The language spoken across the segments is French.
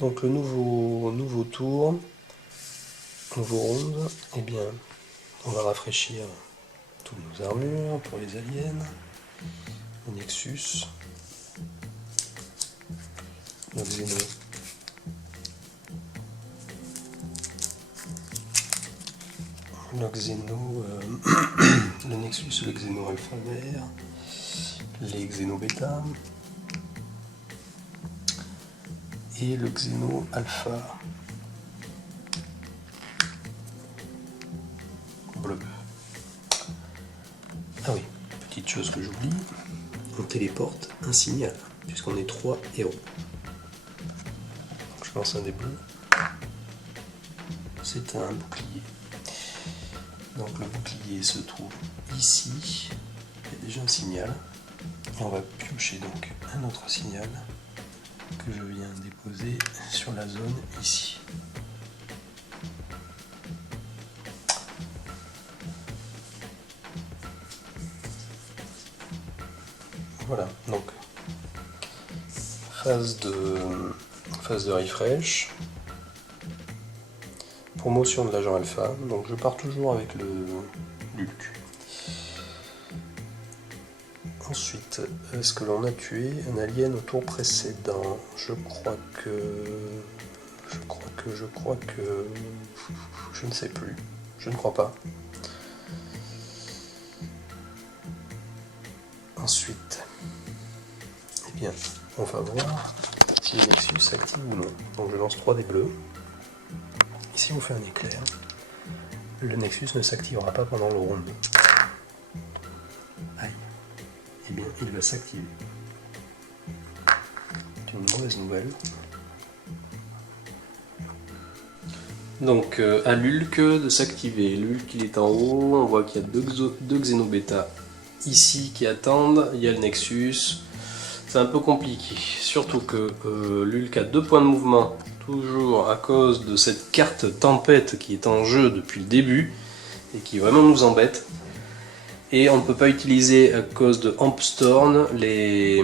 Donc le nouveau tour, nouveau round, eh bien, on va rafraîchir toutes nos armures pour les aliens, le Nexus, le Xeno, le Nexus, le Xeno Alpha vert, les Xeno Beta et le Xeno Alpha bleu. Ah oui, petite chose que j'oublie, on téléporte un signal, puisqu'on est 3 héros. Donc je lance un des bleus, c'est un bouclier. Donc le bouclier se trouve ici, il y a déjà un signal, et on va piocher donc un autre signal que je viens déposer sur la zone ici. Voilà, donc phase de refresh, promotion de l'agent alpha, donc je pars toujours avec le Lulk. Ensuite, est-ce que l'on a tué un alien au tour précédent? Je crois que... Je ne sais plus. Je ne crois pas. Ensuite, eh bien, on va voir si le Nexus s'active ou non. Donc je lance 3 dés bleus. Et si on fait un éclair, le Nexus ne s'activera pas pendant le round 2. Aïe. Eh bien, il va s'activer. C'est une mauvaise nouvelle. Donc, à Lulk de s'activer. Lulk, il est en haut. On voit qu'il y a deux Xeno Beta ici qui attendent. Il y a le Nexus. C'est un peu compliqué. Surtout que Lulk a 2 points de mouvement. Toujours à cause de cette carte tempête qui est en jeu depuis le début. Et qui vraiment nous embête. Et on ne peut pas utiliser à cause de Ampstorm les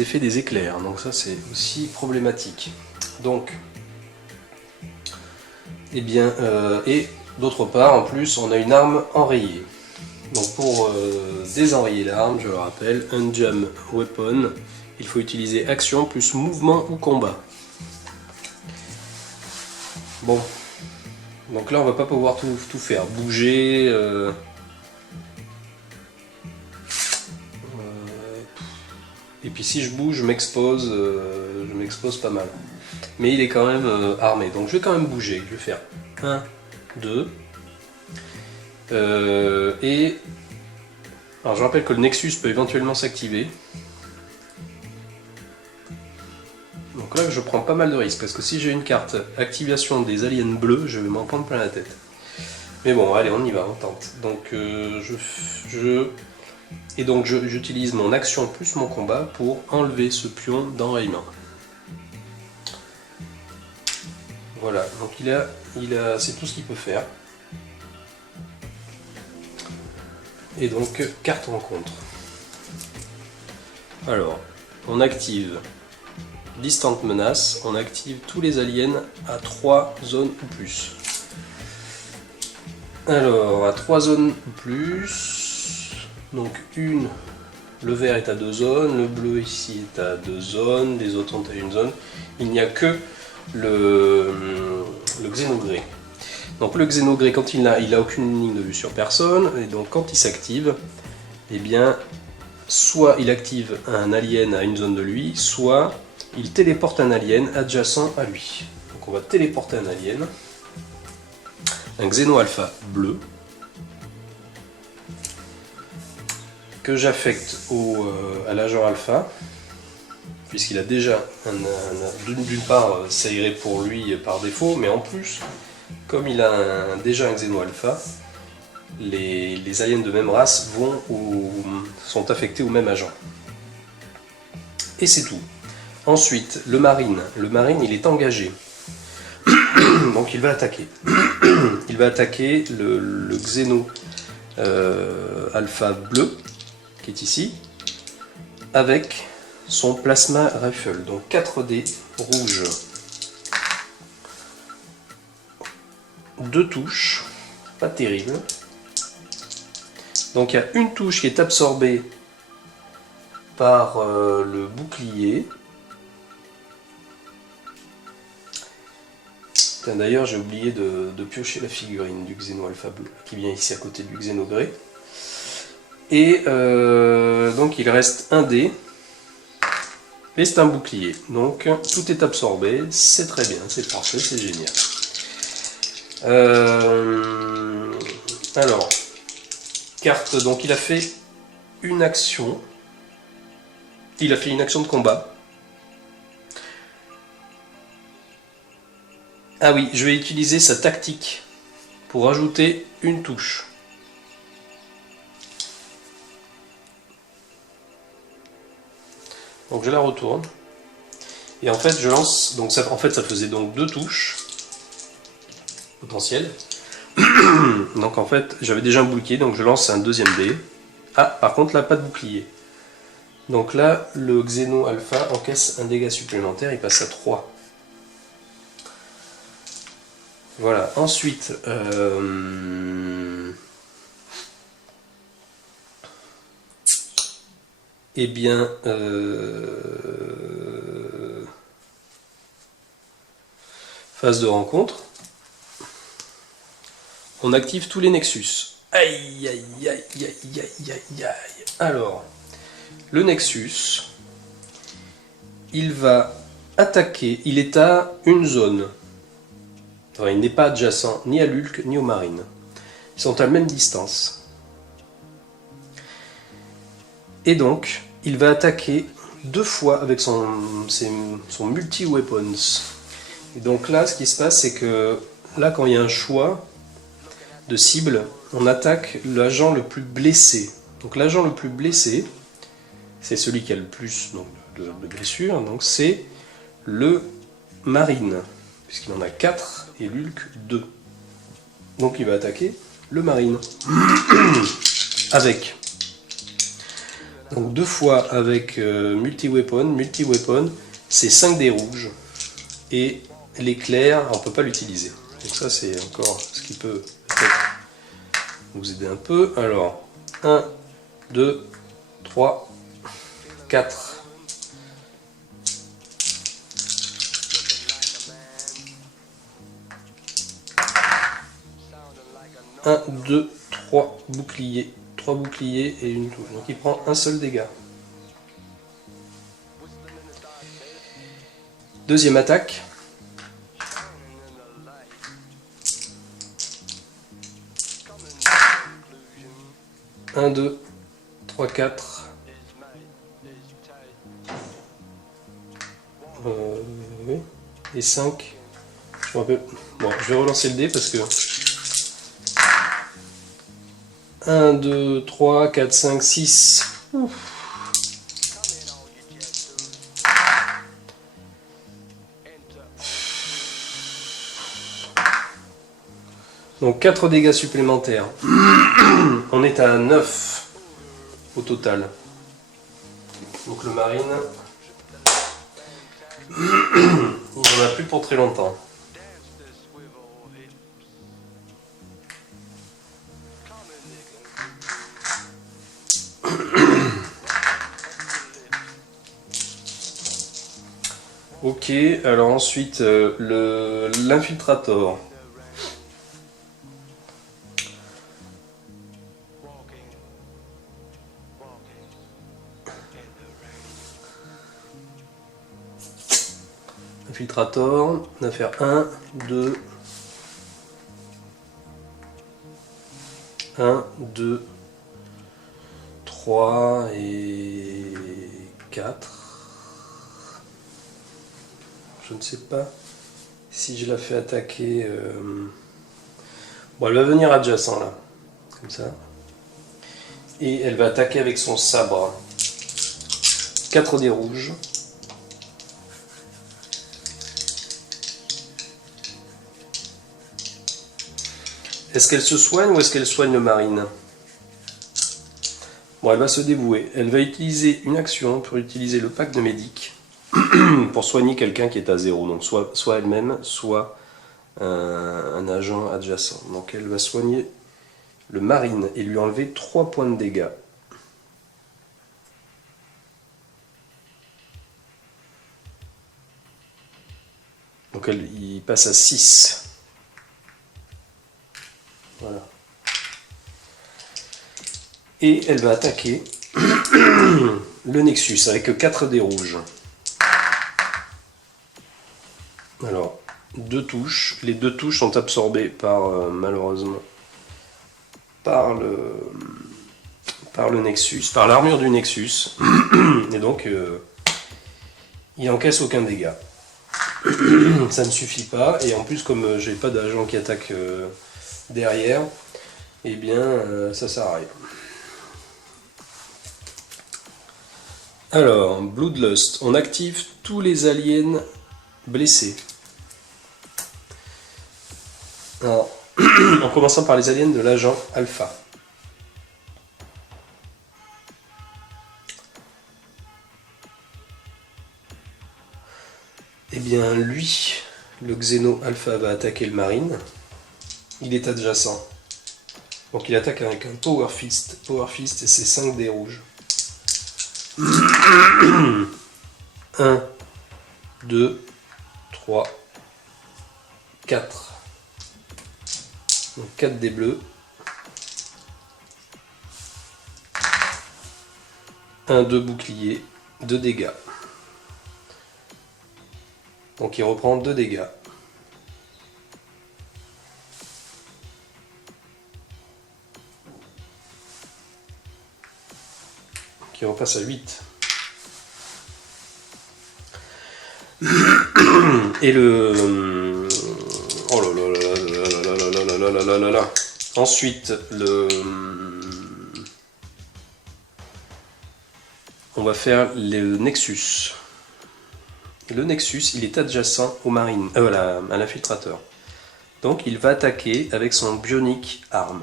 effets des éclairs. Donc ça c'est aussi problématique. Donc, eh bien, et d'autre part, en plus, on a une arme enrayée. Donc pour désenrayer l'arme, je le rappelle, un jam weapon, il faut utiliser action plus mouvement ou combat. Bon, donc là on va pas pouvoir tout faire, bouger. Et puis si je bouge, je m'expose pas mal. Mais il est quand même armé, donc je vais quand même bouger. Je vais faire 1, 2. Et alors je rappelle que le Nexus peut éventuellement s'activer. Donc là je prends pas mal de risques, parce que si j'ai une carte activation des aliens bleus, je vais m'en prendre plein la tête. Mais bon, allez, on y va, on tente. Donc j'utilise mon action plus mon combat pour enlever ce pion d'enrayement. Voilà, donc c'est tout ce qu'il peut faire. Et donc, carte rencontre. Alors, on active Distant Menace, on active tous les aliens à 3 zones ou plus. Alors, à 3 zones ou plus, donc le vert est à 2 zones, le bleu ici est à 2 zones, les autres sont à 1 zone. Il n'y a que le Xenogré. Donc le Xenogré, quand il a aucune ligne de vue sur personne, et donc quand il s'active, eh bien, soit il active un alien à 1 zone de lui, soit il téléporte un alien adjacent à lui. Donc on va téléporter un alien, un Xeno Alpha bleu, que j'affecte à l'agent Alpha, puisqu'il a déjà d'une part ça irait pour lui par défaut, mais en plus, comme il a déjà un Xeno Alpha, les aliens de même race sont affectés au même agent. Et c'est tout. Ensuite, le Marine il est engagé. Donc il va attaquer. Il va attaquer le Xeno Alpha bleu, qui est ici, avec son Plasma Rifle. Donc 4 dés rouges. 2 touches, pas terrible. Donc il y a une touche qui est absorbée par le bouclier. D'ailleurs, j'ai oublié de piocher la figurine du Xeno Alpha bleu, qui vient ici à côté du Xeno gré. Et donc il reste un dé, et c'est un bouclier. Donc tout est absorbé, c'est très bien, c'est parfait, c'est génial. Alors, carte, donc il a fait une action. Il a fait une action de combat. Ah oui, je vais utiliser sa tactique pour ajouter une touche. Donc je la retourne. Et en fait je lance. Donc ça, en fait ça faisait donc 2 touches potentielles. Donc en fait j'avais déjà un bouclier, donc je lance un deuxième dé. Ah, par contre là pas de bouclier. Donc là le Xeno Alpha encaisse un dégât supplémentaire, il passe à 3. Voilà, ensuite, eh bien, phase de rencontre, on active tous les Nexus. Aïe, aïe, aïe, aïe, aïe, aïe, aïe. Alors, le Nexus, il va attaquer, il est à une zone. Enfin, il n'est pas adjacent ni à l'Ulk ni aux marines. Ils sont à la même distance. Et donc, il va attaquer 2 fois avec son multi-weapons. Et donc là, ce qui se passe, c'est que là, quand il y a un choix de cible, on attaque l'agent le plus blessé. Donc l'agent le plus blessé, c'est celui qui a le plus donc, de blessures, donc c'est le marine, puisqu'il en a 4. Et l'Ulk 2. Donc il va attaquer le marine. Avec. Donc 2 fois avec multi-weapon. Multi-weapon, c'est 5 dés rouges. Et l'éclair, on ne peut pas l'utiliser. Donc ça c'est encore ce qui peut peut-être vous aider un peu. Alors, 1, 2, 3, 4. 1, 2, 3 boucliers. 3 boucliers et une touche. Donc il prend un seul dégât. Deuxième attaque. Un, 2, 3, 4. Oui. Et 5. Je me rappelle. Bon, je vais relancer le dé parce que. 1, 2, 3, 4, 5, 6. Ouf. Donc 4 dégâts supplémentaires. On est à 9 au total. Donc le marine, il n'en a plus pour très longtemps. Ok, alors ensuite l'infiltrator. Infiltrator, on va faire 1, 2, 1, 2, 3 et 4. Je ne sais pas si je la fais attaquer. Bon, elle va venir adjacent là, comme ça. Et elle va attaquer avec son sabre. 4 dés rouges. Est-ce qu'elle se soigne ou est-ce qu'elle soigne le marine? Bon, elle va se dévouer. Elle va utiliser une action pour utiliser le pack de médic pour soigner quelqu'un qui est à 0. Donc soit elle-même, soit un agent adjacent. Donc elle va soigner le marine et lui enlever 3 points de dégâts. Donc il passe à 6. Voilà. Et elle va attaquer le Nexus avec 4 dés rouges. Alors, 2 touches. Les 2 touches sont absorbées par, malheureusement, par le Nexus, par l'armure du Nexus. Et donc, il encaisse aucun dégât. Ça ne suffit pas. Et en plus, comme j'ai pas d'agent qui attaque derrière, eh bien, ça sert à rien. Alors, Bloodlust, on active tous les aliens blessés. Alors, en commençant par les aliens de l'agent Alpha. Eh bien, lui, le Xeno Alpha va attaquer le Marine. Il est adjacent. Donc il attaque avec un Power Fist. Power Fist et c'est 5 dés rouges. 1, 2, 3, 4. Donc 4 dés bleus. 1, 2 boucliers, 2 dégâts. Donc il reprend 2 dégâts. Donc il repasse à 8. Et le... Oh là là là là là là là là là là. Ensuite, on va faire le Nexus. Le Nexus, il est adjacent au marine, à l'infiltrateur. Donc il va attaquer avec son Bionic Arm.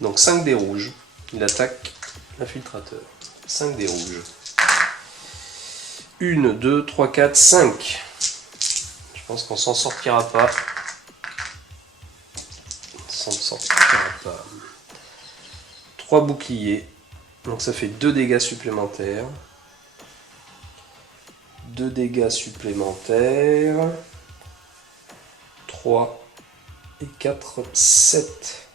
Donc 5 dés rouges, il attaque l'infiltrateur. 5 dés rouges. 1, 2, 3, 4, 5. Je pense qu'on s'en sortira pas. On s'en sortira pas. 3 boucliers. Donc ça fait 2 dégâts supplémentaires. 2 dégâts supplémentaires. 3 et 4, 7.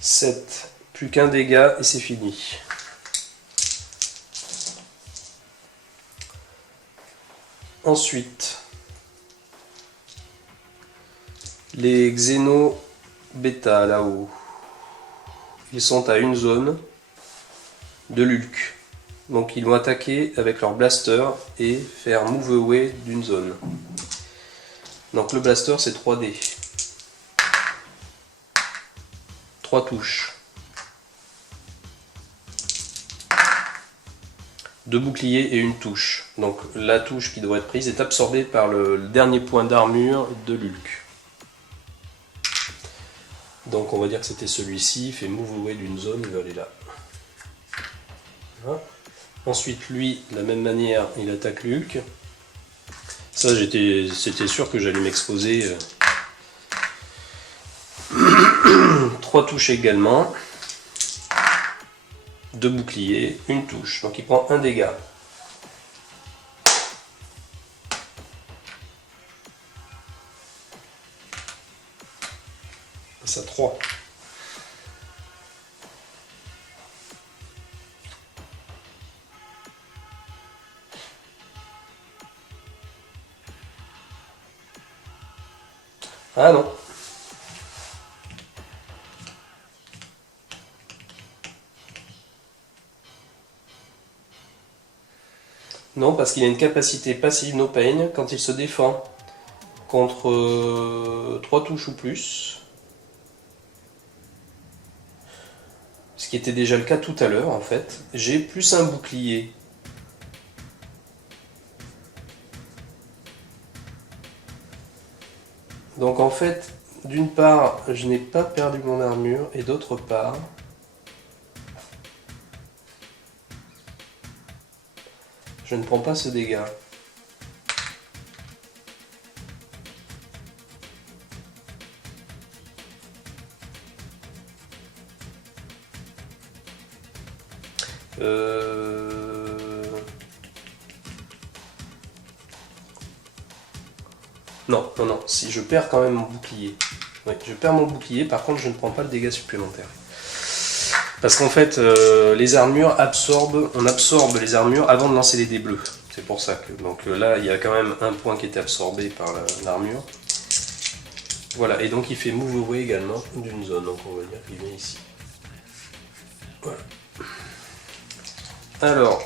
7. Plus qu'un dégât et c'est fini. Ensuite, les Xeno Beta là-haut, ils sont à une zone de Lulk. Donc ils vont attaquer avec leur blaster et faire move away d'une zone. Donc le blaster c'est 3D. 3 touches. 2 boucliers et une touche. Donc la touche qui devrait être prise est absorbée par le dernier point d'armure de Lulk. Donc on va dire que c'était celui-ci, il fait move away d'une zone, il va aller là. Voilà. Ensuite lui, de la même manière, il attaque Lulk. Ça c'était sûr que j'allais m'exposer. 3 touches également. 2 boucliers, une touche. Donc il prend un dégât. Ça 3. Ah non. Non, parce qu'il a une capacité passive no pain quand il se défend contre 3 touches ou plus. Ce qui était déjà le cas tout à l'heure en fait. J'ai plus un bouclier. Donc en fait, d'une part, je n'ai pas perdu mon armure, et d'autre part, je ne prends pas ce dégât. Non, non, non, si je perds quand même mon bouclier. Oui, je perds mon bouclier, par contre je ne prends pas le dégât supplémentaire. Parce qu'en fait, les armures on absorbe les armures avant de lancer les dés bleus. C'est pour ça que. Donc là, il y a quand même un point qui était absorbé par l'armure. Voilà, et donc il fait move away également d'une zone, donc on va dire qu'il vient ici. Voilà. Alors,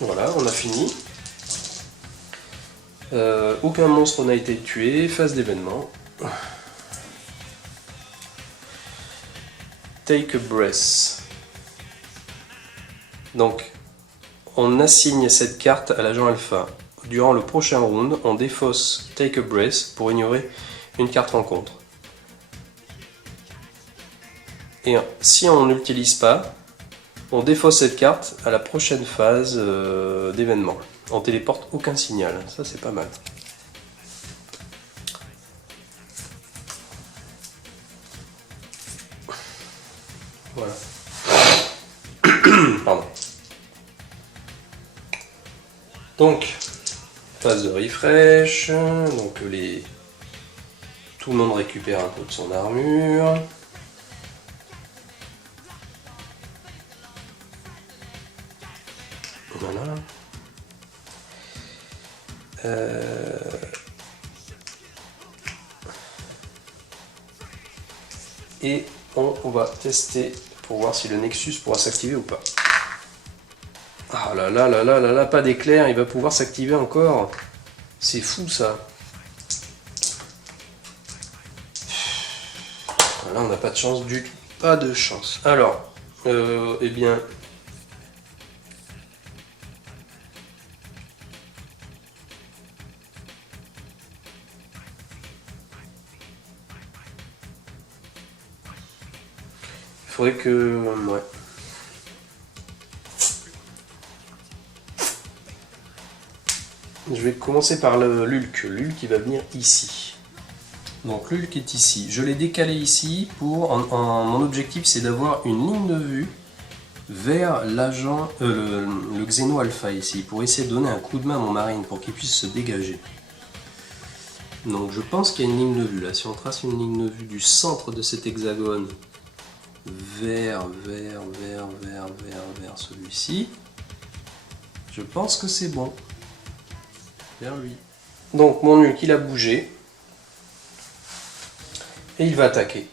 voilà, on a fini. Aucun monstre n'a été tué, phase d'événement. Take a breath. Donc, on assigne cette carte à l'agent alpha. Durant le prochain round, on défausse Take a breath pour ignorer une carte rencontre. Et si on ne l'utilise pas, on défausse cette carte à la prochaine phase d'événement. On téléporte aucun signal, ça c'est pas mal. Voilà. Pardon. Donc, phase de refresh, donc tout le monde récupère un peu de son armure. Voilà. Et on va tester pour voir si le Nexus pourra s'activer ou pas. Ah là là là là là là, pas d'éclair, il va pouvoir s'activer encore. C'est fou ça. Là on n'a pas de chance du tout. Pas de chance. Alors, eh bien... Il faudrait que... Ouais. Je vais commencer par l'Ulk. L'Ulk qui va venir ici. Donc l'Ulk est ici. Je l'ai décalé ici pour... mon objectif c'est d'avoir une ligne de vue vers l'agent, le Xeno Alpha ici, pour essayer de donner un coup de main à mon marine pour qu'il puisse se dégager. Donc je pense qu'il y a une ligne de vue là. Si on trace une ligne de vue du centre de cet hexagone vers celui-ci, je pense que c'est bon. Vers lui. Donc mon Ulk il a bougé et il va attaquer.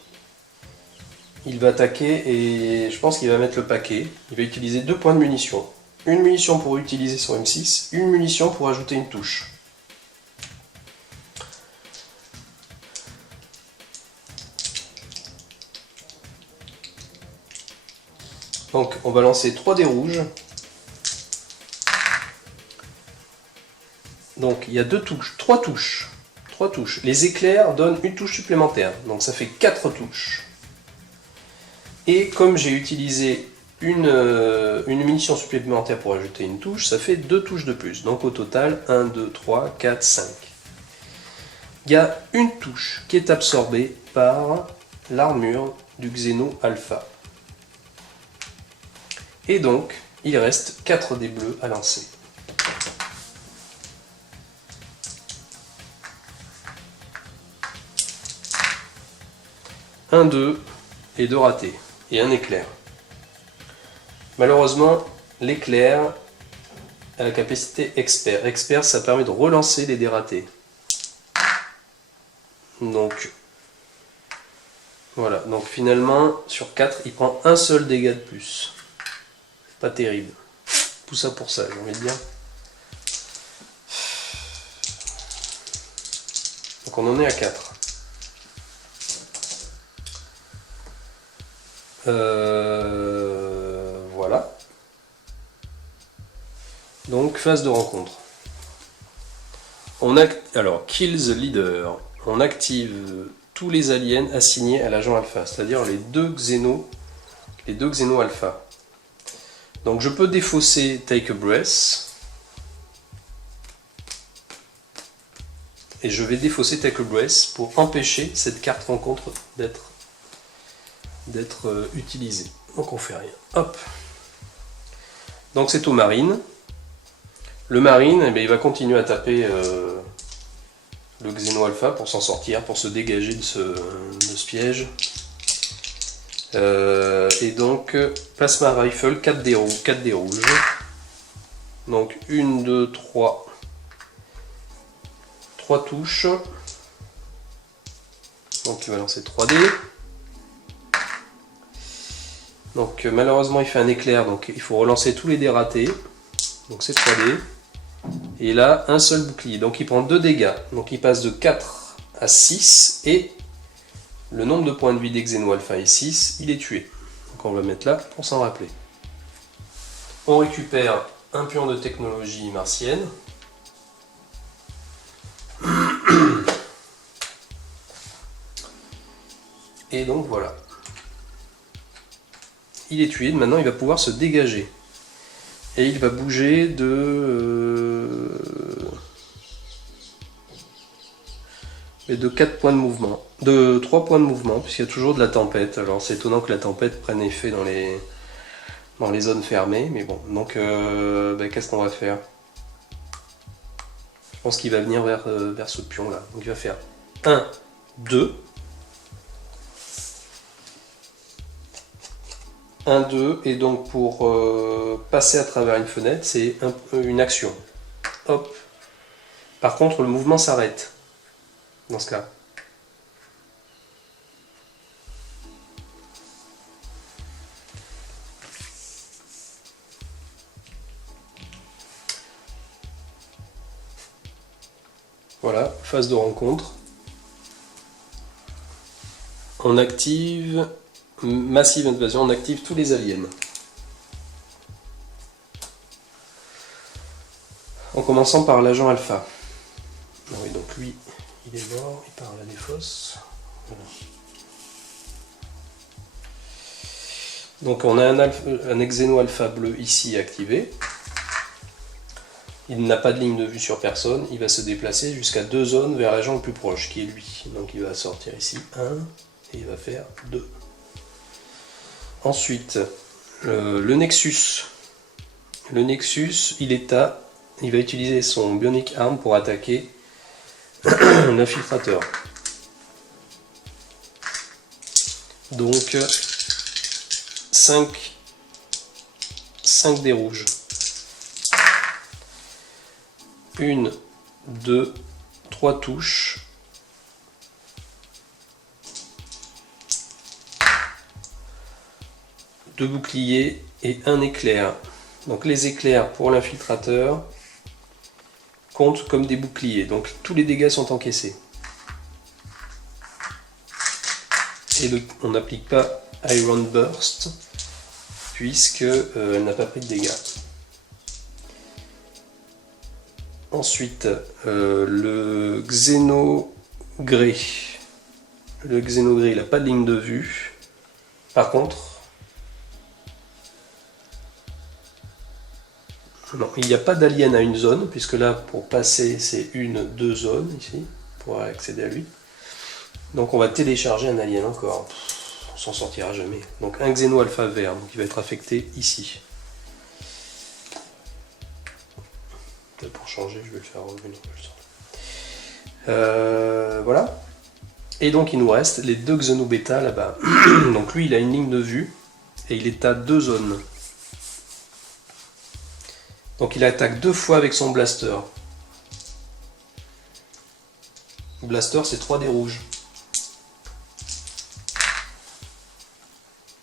Il va attaquer et je pense qu'il va mettre le paquet. Il va utiliser 2 points de munitions. Une munition pour utiliser son M6, une munition pour ajouter une touche. Donc on va lancer 3 dés rouges. Donc il y a 2 touches, 3 touches. 3 touches. Les éclairs donnent une touche supplémentaire. Donc ça fait 4 touches. Et comme j'ai utilisé une munition supplémentaire pour ajouter une touche, ça fait 2 touches de plus. Donc au total, 1, 2, 3, 4, 5. Il y a une touche qui est absorbée par l'armure du Xeno Alpha. Et donc, il reste 4 dés bleus à lancer. Un 2 et 2 ratés. Et un éclair. Malheureusement, l'éclair a la capacité expert. Expert, ça permet de relancer les dés ratés. Donc, voilà. Donc finalement, sur 4, il prend un seul dégât de plus. Pas terrible. Tout ça pour ça, j'ai envie de dire. Donc on en est à 4. Voilà. Donc phase de rencontre. Alors, kill the leader. On active tous les aliens assignés à l'agent alpha, c'est-à-dire les deux Xeno alpha. Donc je peux défausser Take a Breath. Et je vais défausser Take a Breath pour empêcher cette carte rencontre d'être d'être utilisé. Donc on fait rien. Hop. Donc c'est au marine. Le marine, eh bien, il va continuer à taper le Xeno Alpha pour s'en sortir, pour se dégager de ce piège. Et donc Plasma Rifle, 4 dés rouges. Donc 1, 2, 3. 3 touches. Donc il va lancer 3 dés. Donc malheureusement il fait un éclair, donc il faut relancer tous les dés ratés. Donc c'est 3 dés. Et là, un seul bouclier. Donc il prend 2 dégâts. Donc il passe de 4 à 6. Et le nombre de points de vie des Xeno Alpha est 6. Il est tué. Donc on va mettre là pour s'en rappeler. On récupère un pion de technologie martienne. Et donc voilà. Il est tué. Maintenant il va pouvoir se dégager. Et il va bouger de 4 points de mouvement. De 3 points de mouvement, puisqu'il y a toujours de la tempête. Alors c'est étonnant que la tempête prenne effet dans les zones fermées. Mais bon, donc qu'est-ce qu'on va faire? Je pense qu'il va venir vers ce pion là. Donc il va faire 1, 2. 1, 2, et donc pour passer à travers une fenêtre, c'est une action. Hop. Par contre, le mouvement s'arrête dans ce cas. Voilà, phase de rencontre. On active Massive Invasion, on active tous les aliens. En commençant par l'agent Alpha. Ah oui, donc lui, il est mort, il part à la défausse. Voilà. Donc on a un Xeno Alpha bleu ici activé. Il n'a pas de ligne de vue sur personne, il va se déplacer jusqu'à 2 zones vers l'agent le plus proche, qui est lui. Donc il va sortir ici 1, et il va faire 2. Ensuite, le Nexus. Le Nexus, il va utiliser son Bionic Arm pour attaquer l'infiltrateur. Donc 5 dés rouges. 1, 2, 3 touches. Deux boucliers et un éclair. Donc les éclairs pour l'infiltrateur comptent comme des boucliers. Donc tous les dégâts sont encaissés. Et on n'applique pas Iron Burst puisque elle n'a pas pris de dégâts. Ensuite, le Xeno Grey. Le Xeno Grey, il n'a pas de ligne de vue. Par contre, non, il n'y a pas d'alien à une zone, puisque là, pour passer, c'est 2 zones ici, pour accéder à lui. Donc on va télécharger un alien encore. On s'en sortira jamais. Donc un Xeno Alpha vert, donc il va être affecté ici. Pour changer, je vais le faire revenir. Voilà. Et donc il nous reste les 2 Xeno Beta là-bas. Donc lui, il a une ligne de vue, et il est à 2 zones. Donc il attaque 2 fois avec son blaster. Le blaster, c'est 3 dés rouges.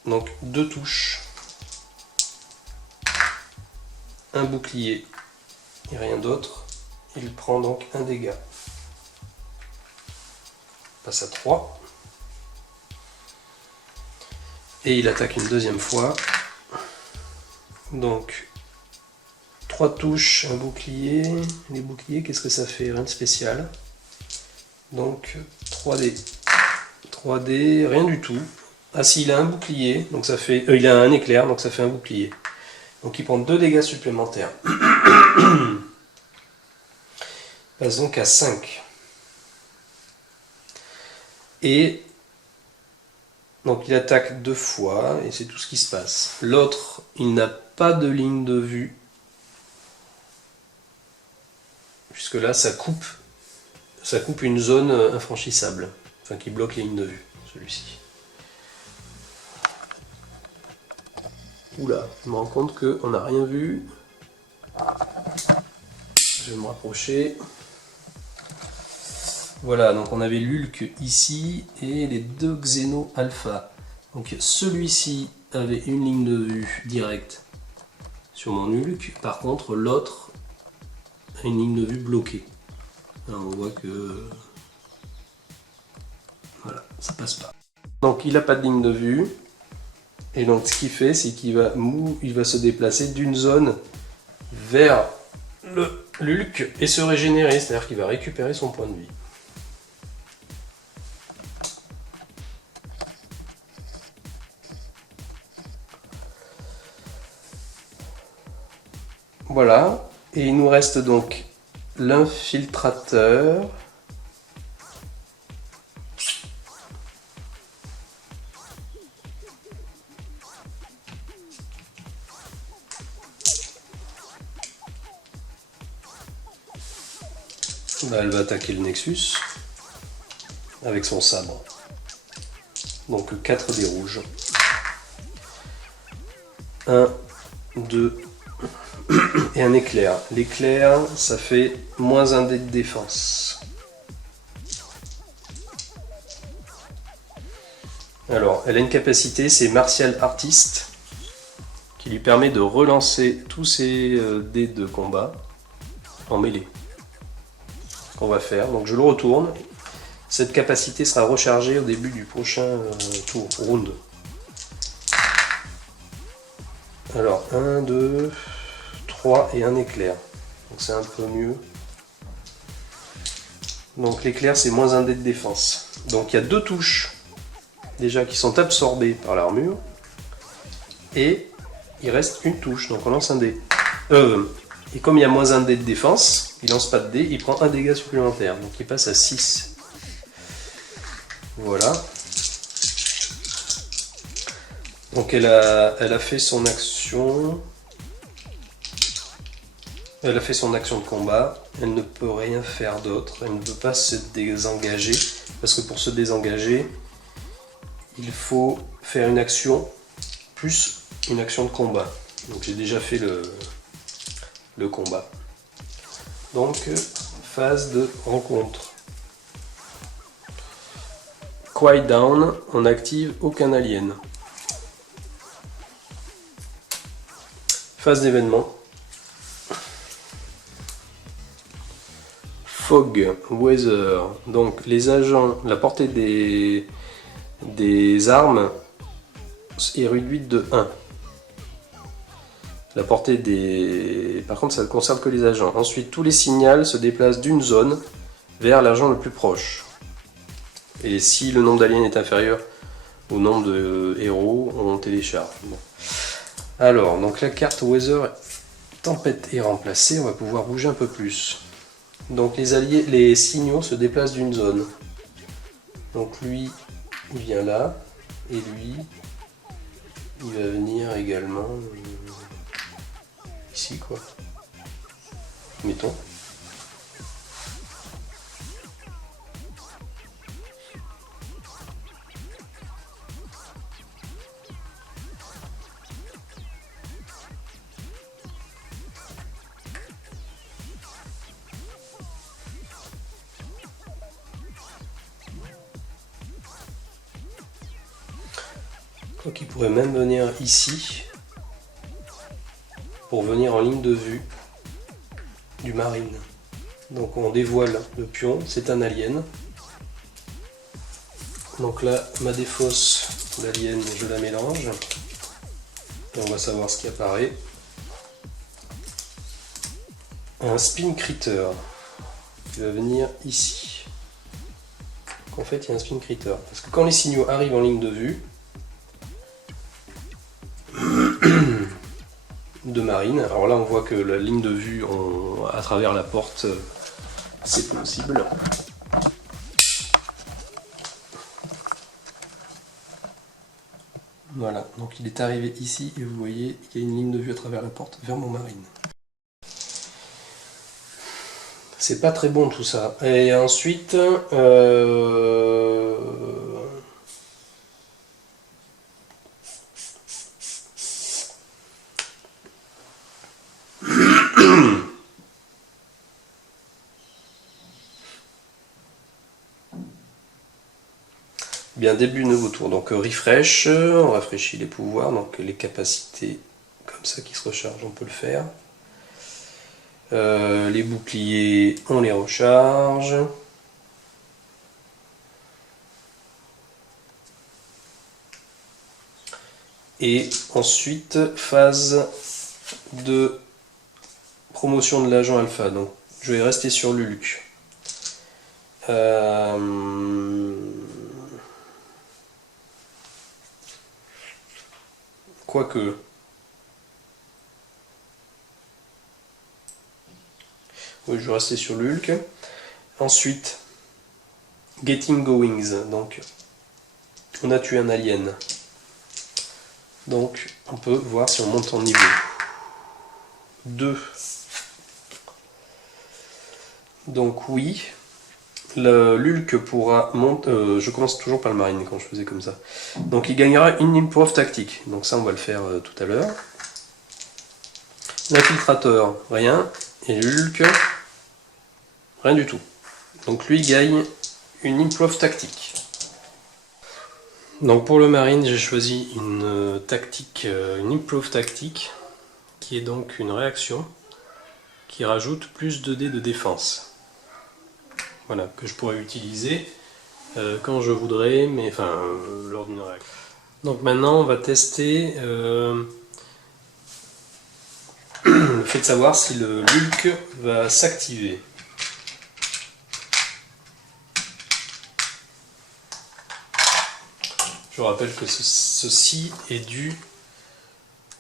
Donc 2 touches. Un bouclier. Et rien d'autre. Il prend donc un dégât. On passe à 3. Et il attaque une deuxième fois. Donc 3 touches, un bouclier. Les boucliers, qu'est-ce que ça fait? Rien de spécial. Donc 3D. 3D, rien du tout. Ah si, il a un bouclier, donc ça fait. Il a un éclair, donc ça fait un bouclier. Donc il prend 2 dégâts supplémentaires. Passe donc à 5. Et Donc il attaque 2 fois et c'est tout ce qui se passe. L'autre, il n'a pas de ligne de vue. Puisque là, ça coupe une zone infranchissable. Enfin, qui bloque les lignes de vue, celui-ci. Oula, je me rends compte qu'on n'a rien vu. Je vais me rapprocher. Voilà, donc on avait l'Hulk ici et les 2 Xeno Alpha. Donc celui-ci avait une ligne de vue directe sur mon Hulk. Par contre, l'autre a une ligne de vue bloquée. Alors on voit que... Voilà, ça passe pas. Donc il n'a pas de ligne de vue. Et donc ce qu'il fait, c'est qu'il va se déplacer d'une zone vers le Hulk et se régénérer. C'est-à-dire qu'il va récupérer son point de vie. Voilà, et il nous reste donc l'infiltrateur. Là, elle va attaquer le Nexus avec son sabre. Donc 4 dés rouges. 1, 2 et un éclair. L'éclair, ça fait -1 dé de défense. Alors, elle a une capacité, c'est Martial Artist, qui lui permet de relancer tous ses dés de combat en mêlée. Qu'on va faire. Donc je le retourne. Cette capacité sera rechargée au début du prochain round. Alors, 1, 2, 3 et un éclair. Donc c'est un peu mieux. Donc l'éclair, c'est -1 dé de défense. Donc il y a 2 touches déjà qui sont absorbées par l'armure. Et il reste une touche. Donc on lance un dé. Et comme il y a -1 dé de défense, il lance pas de dé, il prend un dégât supplémentaire. Donc il passe à 6. Voilà. Donc elle a fait son action. Elle a fait son action de combat. Elle ne peut rien faire d'autre. Elle ne peut pas se désengager. Parce que pour se désengager, il faut faire une action plus une action de combat. Donc j'ai déjà fait le combat. Donc phase de rencontre. Quiet down, on n'active aucun alien. Phase d'événement. Fog, Weather. Donc les agents, la portée des armes est réduite de 1. La portée des... Par contre, ça ne concerne que les agents. Ensuite, tous les signaux se déplacent d'une zone vers l'agent le plus proche. Et si le nombre d'aliens est inférieur au nombre de héros, on télécharge. Bon. Alors, donc la carte Weather Tempête est remplacée. On va pouvoir bouger un peu plus. Donc les signaux se déplacent d'une zone. Donc lui, il vient là. Et lui, il va venir également... ici quoi. Mettons. Donc il pourrait même venir ici pour venir en ligne de vue du marine. Donc on dévoile le pion, c'est un alien. Donc là, ma défausse d'alien, je la mélange. Et on va savoir ce qui apparaît. Un spin critter qui va venir ici. Donc en fait, il y a un spin critter. Parce que quand les signaux arrivent en ligne de vue, de marine. Alors là on voit que la ligne de vue à travers la porte c'est possible. Voilà, donc il est arrivé ici et vous voyez qu'il y a une ligne de vue à travers la porte vers mon marine. C'est pas très bon tout ça. Et ensuite, bien, début nouveau tour. Donc refresh, on rafraîchit les pouvoirs, donc les capacités comme ça qui se rechargent, on peut le faire. Les boucliers, on les recharge. Et ensuite, phase de promotion de l'agent alpha. Donc je vais rester sur l'Ulk. Quoique. Oui, je vais rester sur l'Ulk. Ensuite, Getting Goings. Donc, on a tué un alien. Donc, on peut voir si on monte en niveau. 2. Donc, oui. L'Ulk pourra monter. Je commence toujours par le marine quand je faisais comme ça. Donc, il gagnera une improve tactique. Donc, ça, on va le faire tout à l'heure. L'infiltrateur, rien. Et l'Ulk, rien du tout. Donc lui gagne une improve tactique. Donc pour le marine, j'ai choisi une tactique, une improve tactique, qui est donc une réaction qui rajoute plus de dés de défense. Voilà, que je pourrais utiliser quand je voudrais, mais enfin lors d'une réaction. Donc maintenant on va tester le fait de savoir si le Lulk va s'activer. Je rappelle que ceci est dû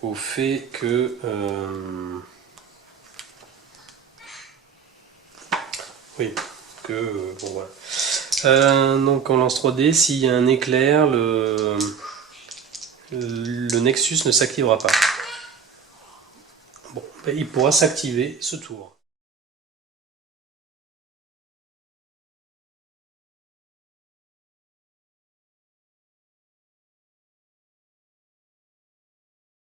au fait que oui, que bon voilà. Donc on lance 3D, s'il y a un éclair, le Nexus ne s'activera pas. Bon, il pourra s'activer ce tour.